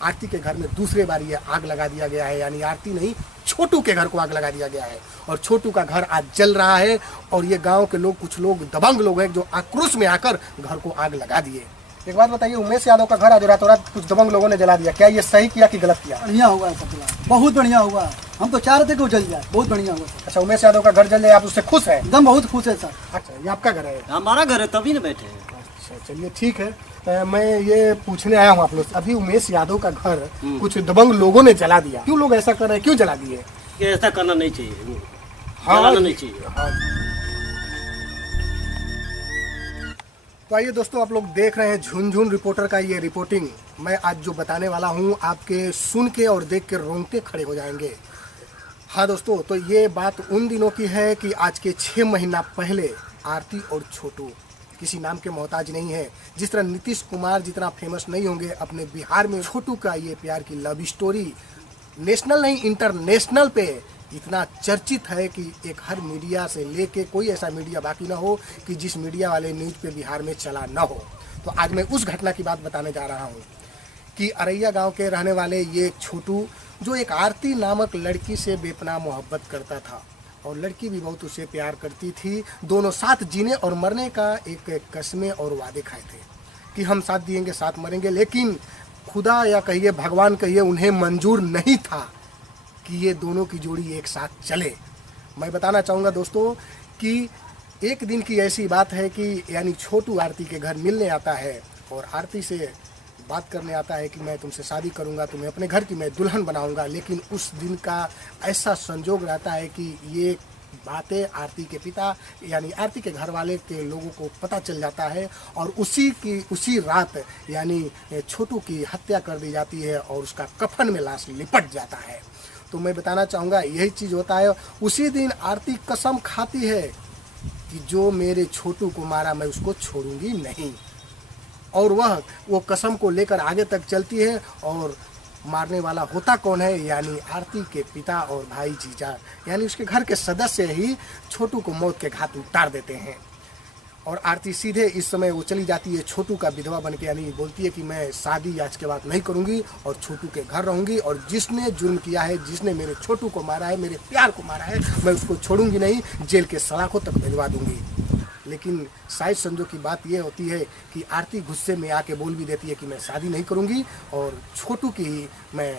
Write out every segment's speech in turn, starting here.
आरती के घर में दूसरे बार ये आग लगा दिया गया है। यानी आरती नहीं, छोटू के घर को आग लगा दिया गया है और छोटू का घर आज जल रहा है। और ये गांव के लोग, कुछ लोग दबंग लोग हैं जो आक्रोश में आकर घर को आग लगा दिए। एक बात बताइए, उमेश यादव का घर आज रातों रात कुछ दबंग लोगों ने जला दिया, क्या ये सही किया कि गलत किया? बढ़िया हुआ सब, बहुत बढ़िया हुआ। हम तो चाह रहे थे कि वो जल जाए, बहुत बढ़िया हुआ सर। अच्छा, उमेश यादव का घर जल जाए, आप उससे खुश हैं? एकदम बहुत खुश है सर। अच्छा, ये आपका घर है? हमारा घर है, तभी ना बैठे हैं। अच्छा, चलिए ठीक है। मैं ये पूछने आया हूँ आप लोग, अभी उमेश यादव का घर कुछ दबंग लोगों ने जला दिया, क्यों लोग ऐसा कर रहे हैं, क्यों जला दिए? कि ऐसा करना नहीं चाहिए, हाँ, जलाना नहीं चाहिए। हाँ। तो आइए दोस्तों, आप लोग देख रहे हैं झुनझुन रिपोर्टर का ये रिपोर्टिंग। मैं आज जो बताने वाला हूँ, आपके सुन के और देख के रोंगटे खड़े हो जाएंगे। हाँ दोस्तों, तो ये बात उन दिनों की है कि आज के 6 महीना पहले आरती और छोटू किसी नाम के मोहताज नहीं है। जिस तरह नीतीश कुमार जितना फेमस नहीं होंगे अपने बिहार में, छोटू का ये प्यार की लव स्टोरी नेशनल नहीं इंटरनेशनल पे इतना चर्चित है कि एक हर मीडिया से लेके कोई ऐसा मीडिया बाकी ना हो कि जिस मीडिया वाले न्यूज़ पे बिहार में चला ना हो। तो आज मैं उस घटना की बात बताने जा रहा हूँ कि अरैया गांव के रहने वाले ये छोटू, जो एक आरती नामक लड़की से बेपनाह मोहब्बत करता था और लड़की भी बहुत उसे प्यार करती थी। दोनों साथ जीने और मरने का एक कसमें और वादे खाए थे कि हम साथ दिएंगे, साथ मरेंगे। लेकिन खुदा या कहिए भगवान कहिए, उन्हें मंजूर नहीं था कि ये दोनों की जोड़ी एक साथ चले। मैं बताना चाहूँगा दोस्तों कि एक दिन की ऐसी बात है कि यानी छोटू आरती के घर मिलने आता है और आरती से बात करने आता है कि मैं तुमसे शादी करूंगा, तुम्हें अपने घर की मैं दुल्हन बनाऊंगा। लेकिन उस दिन का ऐसा संजोग रहता है कि ये बातें आरती के पिता यानी आरती के घर वाले के लोगों को पता चल जाता है और उसी रात यानी छोटू की हत्या कर दी जाती है और उसका कफन में लाश लिपट जाता है। तो मैं बताना चाहूँगा यही चीज़ होता है। उसी दिन आरती कसम खाती है कि जो मेरे छोटू को मारा मैं उसको छोड़ूंगी नहीं, और वो कसम को लेकर आगे तक चलती है। और मारने वाला होता कौन है, यानी आरती के पिता और भाई जीजा, यानी उसके घर के सदस्य ही छोटू को मौत के घाट उतार देते हैं। और आरती सीधे इस समय वो चली जाती है छोटू का विधवा बन के, यानी बोलती है कि मैं शादी आज के बाद नहीं करूंगी और छोटू के घर रहूंगी, और जिसने जुर्म किया है, जिसने मेरे छोटू को मारा है, मेरे प्यार को मारा है, मैं उसको छोड़ूंगी नहीं, जेल के सलाखों तक भिजवा दूंगी। लेकिन शायद संजोग की बात यह होती है कि आरती गुस्से में आके बोल भी देती है कि मैं शादी नहीं करूंगी और छोटू की ही मैं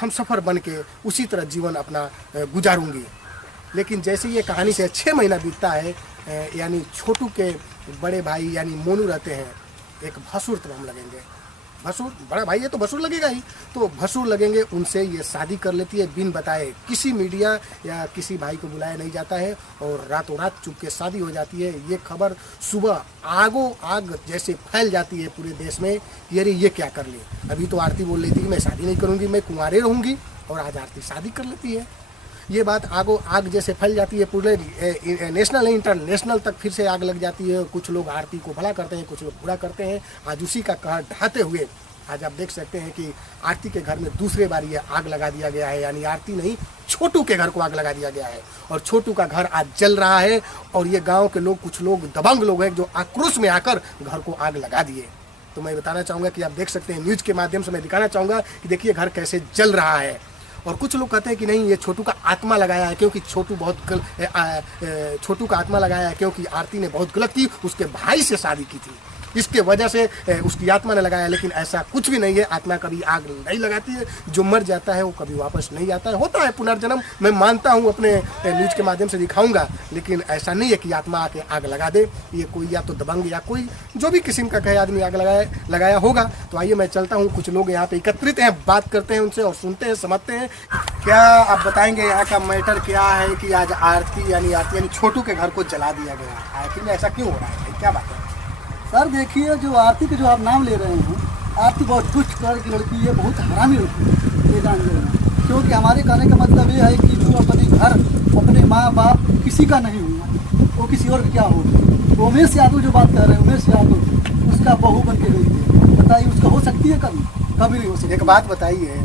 हम सफ़र बन के उसी तरह जीवन अपना गुजारूंगी। लेकिन जैसे ये कहानी से 6 महीना बीतता है, यानी छोटू के बड़े भाई यानी मोनू रहते हैं, एक भसुर तो हम लगेंगे, भसुर बड़ा भाई है तो भसुर लगेगा ही, तो भसुर लगेंगे, उनसे ये शादी कर लेती है बिन बताए। किसी मीडिया या किसी भाई को बुलाया नहीं जाता है और रातों रात चुपके शादी हो जाती है। ये खबर सुबह आग जैसे फैल जाती है पूरे देश में कि अरे ये क्या कर ली। अभी तो आरती बोल रही थी कि मैं शादी नहीं करूँगी, मैं कुंवारे रहूँगी, और आज आरती शादी कर लेती है। ये बात आग जैसे फैल जाती है, पूरे नेशनल इंटरनेशनल तक फिर से आग लग जाती है। कुछ लोग आरती को भला करते हैं, कुछ लोग बुरा करते हैं। आज उसी का कहर ढाते हुए आज आप देख सकते हैं कि आरती के घर में दूसरे बार ये आग लगा दिया गया है। यानी आरती नहीं, छोटू के घर को आग लगा दिया गया है और छोटू का घर आज जल रहा है। और ये गाँव के लोग, कुछ लोग दबंग लोग हैं जो आक्रोश में आकर घर को आग लगा दिए। तो मैं बताना चाहूँगा कि आप देख सकते हैं, न्यूज़ के माध्यम से मैं दिखाना चाहूँगा कि देखिए घर कैसे जल रहा है। और कुछ लोग कहते हैं कि नहीं, ये छोटू का आत्मा लगाया है, क्योंकि छोटू का आत्मा लगाया है क्योंकि आरती ने बहुत गलत की, उसके भाई से शादी की थी, इसके वजह से उसकी आत्मा ने लगाया। लेकिन ऐसा कुछ भी नहीं है, आत्मा कभी आग नहीं लगाती है, जो मर जाता है वो कभी वापस नहीं आता है। होता है पुनर्जन्म, मैं मानता हूँ, अपने न्यूज़ के माध्यम से दिखाऊंगा, लेकिन ऐसा नहीं है कि आत्मा आके आग लगा दे। ये कोई या तो दबंग या कोई जो भी किस्म का कहे आदमी आग लगाया होगा। तो आइए मैं चलता हूँ, कुछ लोग यहाँ पे एकत्रित हैं, बात करते हैं उनसे और सुनते हैं, समझते हैं। क्या आप बताएंगे यहाँ का मैटर क्या है कि आज आरती यानी छोटू के घर को जला दिया गया, आखिर में ऐसा क्यों हो रहा है, क्या बात है? सर देखिए, जो आरती के जो आप नाम ले रहे हैं, आरती बहुत दुष्ट कलर की लड़की है, बहुत हरामी लड़की है, ये जान लेना। क्योंकि हमारे कहने का मतलब ये है कि जो अपने घर, अपने माँ बाप किसी का नहीं हुआ, वो किसी और का क्या होगा। तो उमेश यादव जो बात कर रहे हैं, उमेश यादव उसका बहू बन के गई है, बताइए उसका हो सकती है? कभी नहीं हो सकती। एक बात बताइए,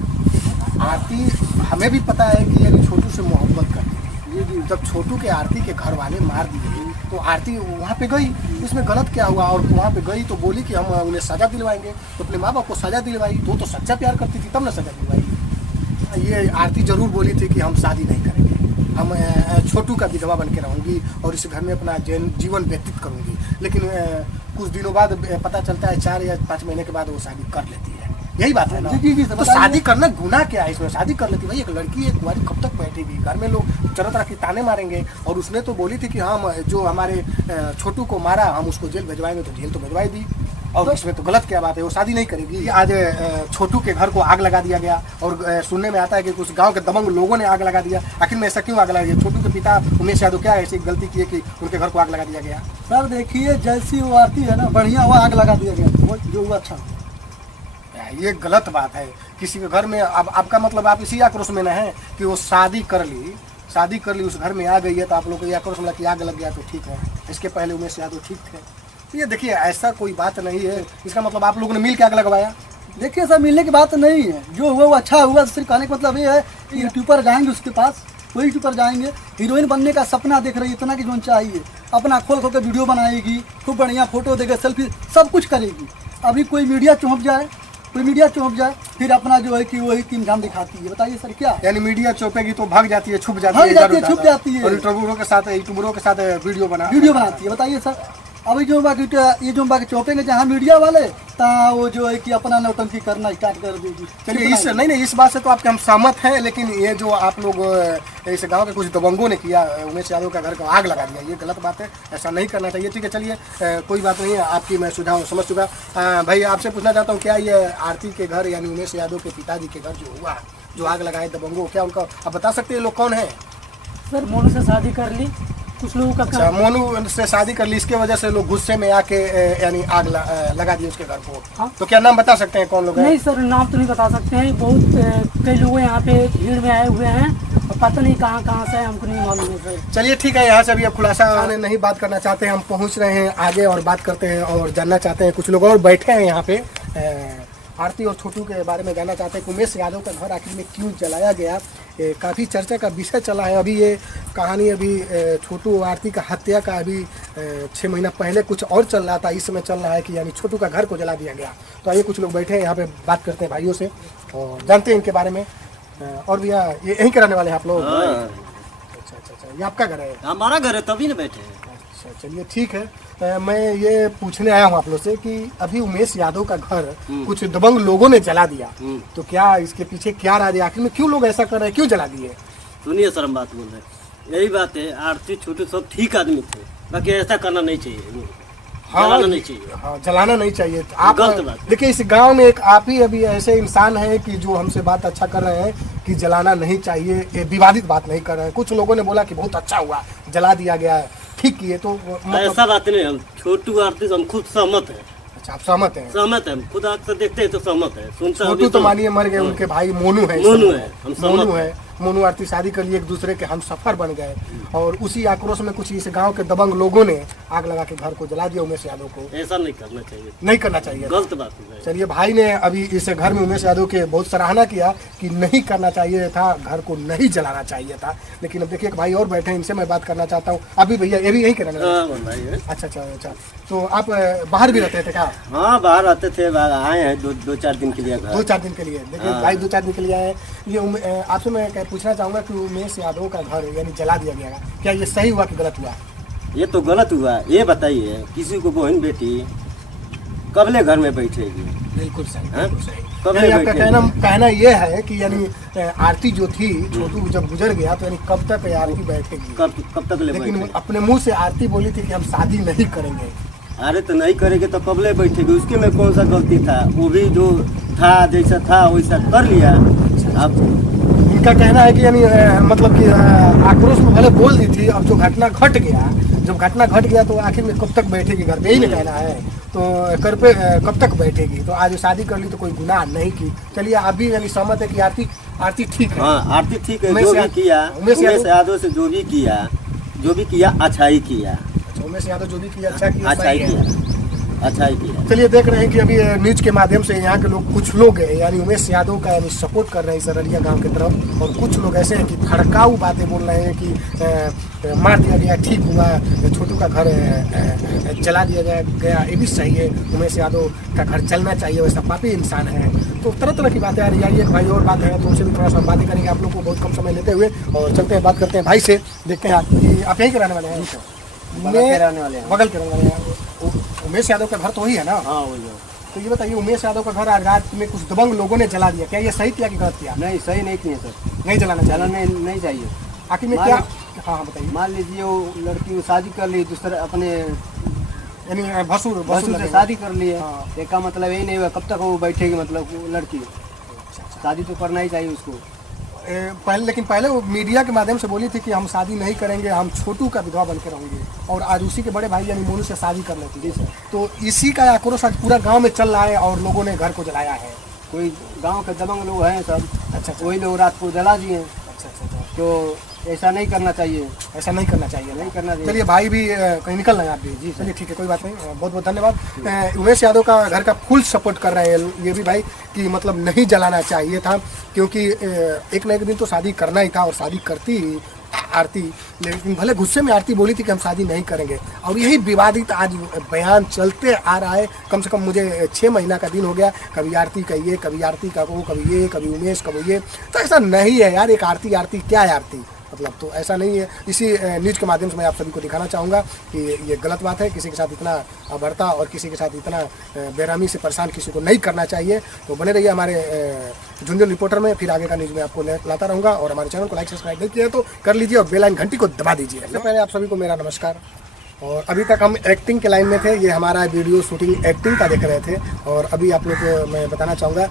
आरती हमें भी पता है कि यानी छोटू से मोहब्बत करती थी। जब छोटू के आरती के घर वाले मार दिए तो आरती वहाँ पे गई, इसमें गलत क्या हुआ? और वहाँ पे गई तो बोली कि हम उन्हें सजा दिलवाएंगे, तो अपने माँ बाप को सजा दिलवाई। तो सच्चा प्यार करती थी तब ना सजा दिलवाई। ये आरती जरूर बोली थी कि हम शादी नहीं करेंगे, हम छोटू का विधवा बन के रहूँगी और इस घर में अपना जीवन व्यतीत करूँगी। लेकिन कुछ दिनों बाद पता चलता है 4 या 5 महीने के बाद वो शादी कर लेती है। यही बात है ना? जी तो शादी करना गुनाह क्या है इसमें? शादी कर लेती भाई, एक लड़की एक कुंवारी कब तक बैठेगी? घर में लोग तरह तरह की ताने मारेंगे। और उसने तो बोली थी कि हम जो हमारे छोटू को मारा हम उसको जेल भिजवाएंगे, तो जेल तो भिजवाई दी। और इसमें तो गलत क्या बात है? वो शादी नहीं करेगी। आज छोटू के घर को आग लगा दिया गया और सुनने में आता है कि कुछ गांव के दबंग लोगों ने आग लगा दिया। आखिर में ऐसा क्यों आग लगा दिया? छोटू के पिता उमेश यादव क्या ऐसी गलती की है कि उनके घर को आग लगा दिया गया? सर देखिए, जैसी वो आरती है ना, बढ़िया हुआ आग लगा दिया गया, वो जो हुआ अच्छा। ये गलत बात है। किसी के घर में अब आपका मतलब आप इसी आक्रोश में न है कि वो शादी कर ली उस घर में आ गई है, तो आप लोग को ये आक्रोश मिला कि आग लग गया तो ठीक है। इसके पहले उमेश यादव ठीक थे। तो ये देखिए, ऐसा कोई बात नहीं है। इसका मतलब आप लोगों ने मिल के आग लगवाया। देखिए सर, मिलने की बात नहीं है, जो हुआ वो अच्छा हुआ। सिर्फ कहने का मतलब ये है कि यूट्यूबर जाएंगे उसके पास, कोई यूट्यूबर जाएंगे, हीरोइन बनने का सपना देख रही है, इतना कि जो चाहिए, अपना खोल के वीडियो बनाएगी, खूब बढ़िया फोटो देगा, सेल्फी सब कुछ करेगी। अभी कोई मीडिया चौंक जाए, फिर अपना जो है कि वही तीन काम दिखाती है। बताइए सर क्या? यानी मीडिया चौंकेगी तो भाग जाती है, छुप जाती है। और यूट्यूबरों के साथ वीडियो बनाती है। बताइए सर, अभी जो बाकी ये जो बाकी चौंकेंगे जहाँ मीडिया वाले, तहाँ वो जो है कि अपना नौटंकी करना स्टार्ट कर देगी। चलिए इस बात से तो आपके हम सहमत हैं। लेकिन ये जो आप लोग इस गांव के कुछ दबंगों ने किया, उमेश यादव का घर को आग लगा दिया, ये गलत बात है, ऐसा नहीं करना चाहिए। ठीक है, चलिए कोई बात नहीं है, आपकी मैं सुझाव समझ चुका। भाई आपसे पूछना चाहता हूँ, क्या ये आरती के घर यानी उमेश यादव के पिताजी के घर जो हुआ, जो आग लगाए दबंगों, क्या उनका आप बता सकते हैं लोग कौन है? सर मोनू से शादी कर ली, कुछ लोगों का अच्छा, मोनू से शादी कर ली, इसके वजह से लोग गुस्से में आके यानी आग लगा दी उसके घर को। हाँ? तो क्या नाम बता सकते हैं कौन लोग हैं? नहीं सर, नाम तो नहीं बता सकते हैं। बहुत कई लोग यहाँ पे भीड़ में आए हुए हैं और पता नहीं कहाँ से, हमको नहीं मालूम है सर। चलिए ठीक है, यहाँ से अभी अब खुलासा नहीं बात करना चाहते हैं, हम पहुँच रहे हैं आगे और बात करते हैं और जानना चाहते हैं। कुछ लोग और बैठे हैं यहाँ पे, आरती और छोटू के बारे में जानना चाहते हैं कि उमेश यादव का घर आखिर में क्यों जलाया गया। काफ़ी चर्चा का विषय चला है। अभी ये कहानी अभी छोटू और आरती का हत्या का अभी 6 महीना पहले कुछ और चल रहा था, इस समय चल रहा है कि यानी छोटू का घर को जला दिया गया। तो आइए कुछ लोग बैठे हैं यहाँ पे, बात करते हैं भाइयों से और जानते हैं इनके बारे में। और भैया ये यहीं के रहने वाले हैं आप लोग? अच्छा, ये आपका घर है? हमारा घर है, तभी ना बैठे हैं। अच्छा, चलिए ठीक है। मैं ये पूछने आया हूँ आप लोग से कि अभी उमेश यादव का घर कुछ दबंग लोगों ने जला दिया, तो क्या इसके पीछे क्या राज है? आखिर में क्यों लोग ऐसा कर रहे हैं, क्यों जला दिए? सुनिए सर, हम बात बोल रहे हैं, यही बात है। आरती छोटू सब ठीक आदमी थे, बाकी ऐसा करना नहीं चाहिए। जलाना नहीं चाहिए। हाँ, जलाना नहीं चाहिए। आप गलत बात। देखिए, इस गांव में एक आप ही अभी ऐसे इंसान हैं कि जो हमसे बात अच्छा कर रहे हैं कि जलाना नहीं चाहिए, ये विवादित बात नहीं कर रहे हैं। कुछ लोगों ने बोला कि बहुत अच्छा हुआ, जला दिया गया, ठीक किए। तो ऐसा बात नहीं, हम छोटू आरती हम खुद सहमत है। अच्छा, आप सहमत हैं? सहमत है, हम खुद आग से देखते हैं तो सहमत है। छोटू तो मानिए मर गए, उनके भाई मोनू है, मोनू आरती शादी कर लिए, एक दूसरे के हम सफर बन गए और उसी आक्रोश में कुछ इस गांव के दबंग लोगों ने आग लगा के घर को जला दिया उमेश यादव को। ऐसा नहीं करना चाहिए, नहीं करना चाहिए, गलत बात है। चलिए, भाई ने अभी इस घर में उमेश यादव के बहुत सराहना किया कि नहीं करना चाहिए था, घर को नहीं जलाना चाहिए था। लेकिन अब देखिए, एक भाई और बैठे हैं, इनसे मैं बात करना चाहता हूँ। अभी भैया ये भी यही करना? अच्छा, तो आप बाहर भी रहते थे क्या? हाँ, बाहर रहते थे, आए हैं 2-4 दिन के लिए। 2-4 दिन के लिए? देखिए भाई 2-4 दिन के लिए आए। ये आपसे मैं पूछना चाहूँगा कि उमेश यादव का घर यानी जला दिया गया, क्या ये सही हुआ कि गलत हुआ? ये तो गलत हुआ। ये बताइए, किसी को बहन बेटी कबले घर में बैठेगी? बिल्कुल सही, हाँ? बिल्कुल सही। कब यानी आपका कहना ये है कि यानी आरती जो थी, छोटू जब गुजर गया तो यानी कब तक आरती बैठेगी? कब तक ले? लेकिन अपने मुंह से आरती बोली थी कि हम शादी नहीं करेंगे। अरे तो नहीं करेंगे तो कबले बैठेगी? उसके में कौन सा गलती था? वो भी जो था जैसा था वैसा कर लिया। अब इनका कहना है कि यानी मतलब कि आक्रोश में भले बोल दी थी, अब जो घटना घट गया तो आखिर में कब तक बैठेगी घर पे, यही नहीं कहना है। तो घर पे कब तक बैठेगी? तो आज शादी कर ली तो कोई गुनाह नहीं की। चलिए, आप भी यानी सहमत है कि आरती ठीक है? हाँ, आरती ठीक है। जो भी किया उमेश यादव से जो भी किया अच्छा ही किया। उमेश यादव जो भी किया अच्छा किया, अच्छा ही किया। अच्छाई की है। चलिए देख रहे हैं कि अभी न्यूज के माध्यम से यहाँ के लोग, कुछ लोग हैं यानी उमेश यादव का यानी सपोर्ट कर रहे हैं इस अररिया गांव की तरफ, और कुछ लोग ऐसे हैं कि भड़काऊ बातें बोल रहे हैं कि मार दिया गया, ठीक हुआ, छोटू का घर जला दिया गया, ये भी सही है, उमेश यादव का घर जलना चाहिए, वैसा पापी इंसान है। तो तरह तरह की बातें आ रही है। एक भाई और बात है तो उनसे भी थोड़ा सा बातें करेंगे आप लोग को बहुत कम समय लेते हुए, और चलते हैं बात करते हैं भाई से, देखते हैं आप यहीं के रहने वाले हैं? बगल के रहने वाले हैं। बगल के रहने वाले हैं। उमेश यादव का घर तो वही है ना? हाँ वही है। तो ये बताइए, उमेश यादव का घर आज रात में कुछ दबंग लोगों ने जला दिया, क्या ये सही किया कि गलत किया? नहीं सही नहीं किए सर, नहीं जलाना चाहिए। जलाना नहीं चाहिए। आखिर में क्या? हाँ बताइए। मान लीजिए वो लड़की शादी कर ली दूसरे अपने यानी भसुर से लगेगा। शादी कर लिए, हाँ। एक का मतलब यही नहीं हुआ कब तक वो बैठेगी, मतलब वो लड़की शादी तो करना ही चाहिए उसको। लेकिन पहले वो मीडिया के माध्यम से बोली थी कि हम शादी नहीं करेंगे, हम छोटू का विधवा बन के रहेंगे, और आज उसी के बड़े भाई यानी मोनू से शादी कर लेती है। तो इसी का आक्रोश आज पूरा गांव में चल रहा है और लोगों ने घर को जलाया है। कोई गांव के दबंग लोग हैं सब, अच्छा वही लोग रात को जला दिए। अच्छा। तो ऐसा नहीं करना चाहिए, ऐसा नहीं करना चाहिए, नहीं करना चाहिए। चलिए भाई भी कहीं निकल रहे हैं आप भी? जी चलिए ठीक है, कोई बात नहीं, बहुत बहुत धन्यवाद। उमेश यादव का घर का फुल सपोर्ट कर रहे हैं ये भी भाई कि मतलब नहीं जलाना चाहिए था, क्योंकि एक न एक दिन तो शादी करना ही था, और शादी करती ही आरती, लेकिन भले गुस्से में आरती बोली थी कि हम शादी नहीं करेंगे, और यही विवादित आज बयान चलते आ रहा है। कम से कम मुझे 6 महीना का दिन हो गया, कभी आरती का ये, कभी आरती का वो, कभी ये, कभी उमेश, कभी ये। तो ऐसा नहीं है यार, एक आरती क्या है आरती, मतलब तो ऐसा नहीं है। इसी न्यूज़ के माध्यम से मैं आप सभी को दिखाना चाहूँगा कि ये गलत बात है, किसी के साथ इतना अभरता और किसी के साथ इतना बेरहमी से परेशान किसी को नहीं करना चाहिए। तो बने रहिए हमारे झुनझुन रिपोर्टर में, फिर आगे का न्यूज़ में आपको लाता रहूँगा, और हमारे चैनल को लाइक सब्सक्राइब नहीं किया तो कर लीजिए, और बेल आइकन घंटी को दबा दीजिए। सबसे पहले आप सभी को मेरा नमस्कार। और अभी तक हम एक्टिंग के लाइन में थे, ये हमारा वीडियो शूटिंग एक्टिंग का देख रहे थे, और अभी आप लोग को मैं बताना चाहूँगा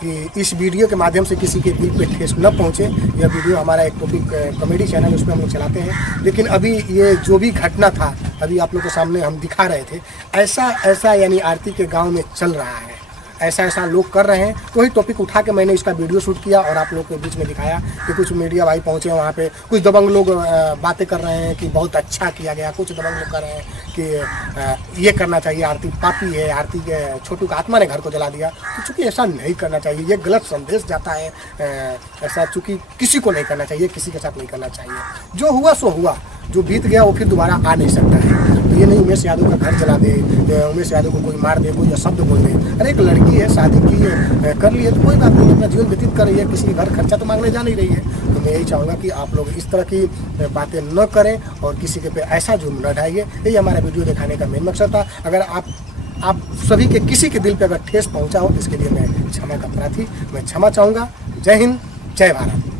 कि इस वीडियो के माध्यम से किसी के दिल पे ठेस न पहुँचे। यह वीडियो हमारा एक टॉपिक कॉमेडी चैनल है, उसमें हम लोग चलाते हैं, लेकिन अभी ये जो भी घटना था अभी आप लोग के सामने हम दिखा रहे थे, ऐसा यानी आरती के गाँव में चल रहा है, ऐसा लोग कर रहे हैं। तो वही टॉपिक उठा के मैंने इसका वीडियो शूट किया और आप लोग के बीच में दिखाया कि कुछ मीडिया भाई पहुंचे वहाँ पे, कुछ दबंग लोग बातें कर रहे हैं कि बहुत अच्छा किया गया, कुछ दबंग लोग कर रहे हैं कि ये करना चाहिए, आरती पापी है, आरती के छोटू का आत्मा ने घर को जला दिया। तो चूँकि ऐसा नहीं करना चाहिए, ये गलत संदेश जाता है, ऐसा चूँकि किसी को नहीं करना चाहिए, किसी के साथ नहीं करना चाहिए। जो हुआ सो हुआ, जो बीत गया वो फिर दोबारा आ नहीं सकता है। तो ये नहीं उमेश यादव का घर जला दे, उमेश यादव को कोई मार दे, कोई शब्द बोल दे। अरे एक लड़की है, शादी की है, कर ली है तो कोई बात नहीं, अपना जीवन व्यतीत कर रही है, किसी के घर खर्चा तो मांगने जा नहीं रही है। तो मैं यही चाहूँगा कि आप लोग इस तरह की बातें न करें और किसी के पे ऐसा जुर्म न ढाइए। यही हमारा वीडियो दिखाने का मेन मकसद था। अगर आप सभी के किसी के दिल पे अगर ठेस पहुँचा हो, इसके लिए मैं क्षमा का प्रार्थी, मैं क्षमा चाहूँगा। जय हिंद, जय भारत।